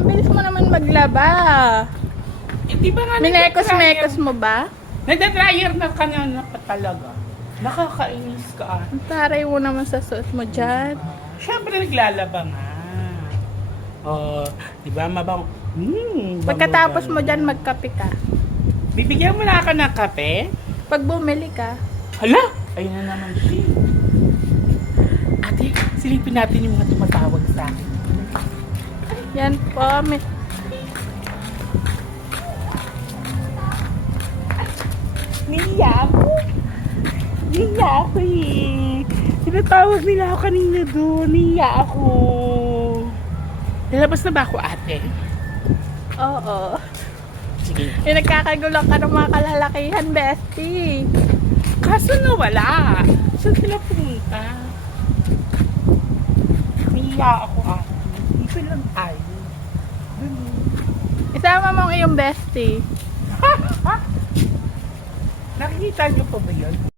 Ang bilis mo naman maglaba. Eh, di ba nga Minekos-mekos mo ba? Nagda-dryer na kanina pa talaga. Nakakainis ka. Ang taray mo naman sa suot mo dyan. Siyempre naglalaba nga. Oh, di ba mabang... Pagkatapos mo dyan, magkape ka. Bibigyan mo na ako ng kape? Pag bumili ka, Hala! Ayun na naman siya. Ate, silipin natin yung mga tumatawag sa akin. yan po. Niya ako. Niya ako eh. Sinatawag nila ako kanina doon. Niya ako. Nalabas na ba ako, ate? Oo. Sige. Eh, nagkakagulo ka ng mga kalalakihan, bestie. Kaso nawala. Saan sila pumunta? Niya ako, ate. Dito lang tayo. Isama mo ang iyong bestie. Nakikita niyo pa ba yun?